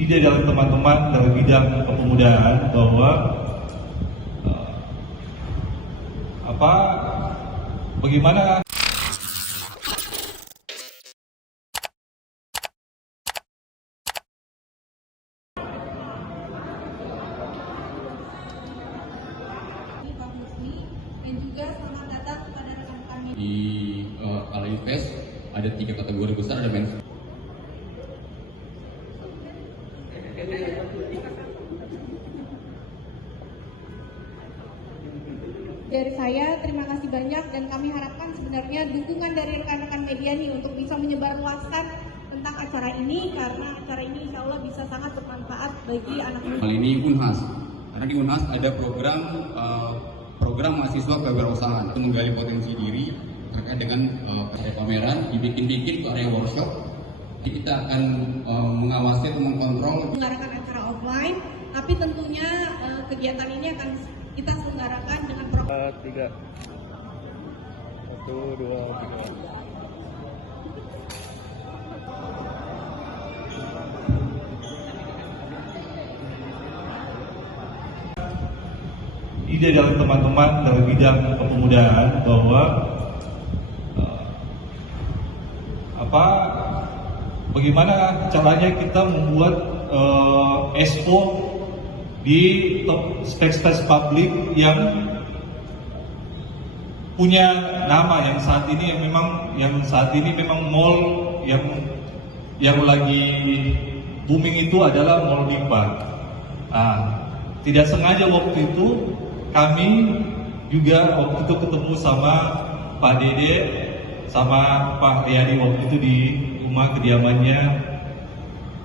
ide dari teman-teman dari bidang kepemudaan bahwa bagaimana dan juga selamat datang kepada rekan kami di Alay Fest. Ada 3 kategori besar, ada men's. Dari saya, terima kasih banyak dan kami harapkan sebenarnya dukungan dari rekan-rekan media nih untuk bisa menyebarluaskan tentang acara ini, karena acara ini insya Allah bisa sangat bermanfaat bagi anak muda. Hal ini Unhas, karena di Unhas ada program mahasiswa kewirausahaan untuk menggali potensi diri terkait dengan area pameran, dibikin ke area workshop. Jadi kita akan mengawasi atau mengkontrol Menyelenggarakan acara offline, tapi tentunya kegiatan ini akan kita selenggarakan dengan program 3 1 2 3. ide dari teman-teman dari bidang kepemudaan bahwa bagaimana caranya kita membuat expo di space publik yang punya nama yang saat ini memang mall yang lagi booming itu adalah Mall Limba. Tidak sengaja waktu itu kami juga waktu itu ketemu sama Pak Dede sama Pak Riyadi waktu itu di rumah kediamannya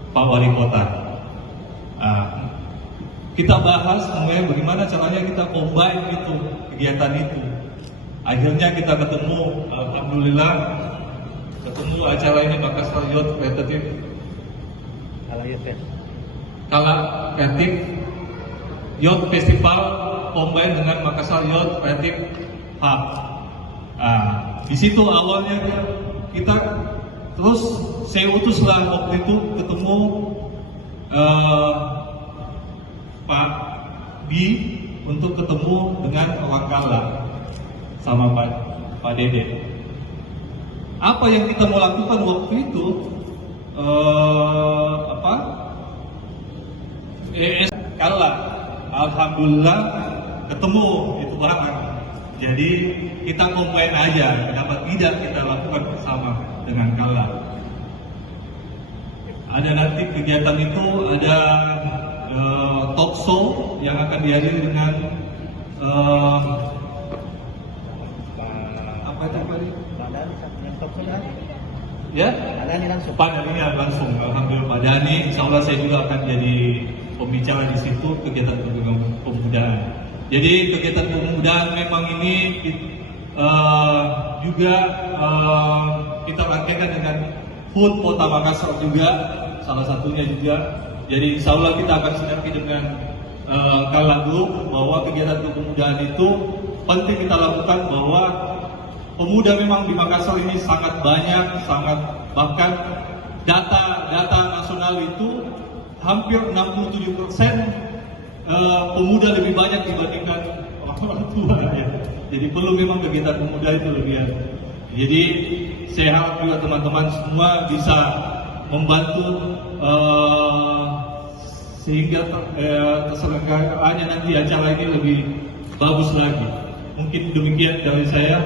Pak Wali Kota. Kita bahas semuanya bagaimana caranya kita combine itu kegiatan itu. Akhirnya kita ketemu, alhamdulillah ketemu acara ini Makassar Youth Creative Youth Festival combine dengan Makassar Youth Creative Hub. Di situ awalnya kita terus saya utuslah waktu itu ketemu Pak Bi untuk ketemu dengan orang Kala sama Pak Dede. Apa yang kita mau lakukan waktu itu? Kala, alhamdulillah ketemu itu barang. Jadi kita combine aja, kenapa tidak kita lakukan bersama dengan Kala. Ada nanti kegiatan itu ada talk show yang akan dihadiri dengan ya? Pak Dhani langsung, alhamdulillah Pak Dhani, insya Allah saya juga akan jadi pembicara di situ kegiatan kepemudaan. Jadi kegiatan kepemudaan memang ini juga kita rangkaikan dengan HUT Kota Makassar juga, salah satunya juga. Jadi insya Allah kita akan sinergi dengan Kala Group bahwa kegiatan kepemudaan itu penting kita lakukan, bahwa pemuda memang di Makassar ini sangat banyak, bahkan data nasional itu hampir 67% pemuda lebih banyak dibandingkan orang tua ya. Jadi perlu memang kegiatan pemuda itu lebih ada. Jadi saya harap juga teman-teman semua bisa membantu sehingga terselenggaraannya nanti acara ini lebih bagus lagi. Mungkin demikian dari saya.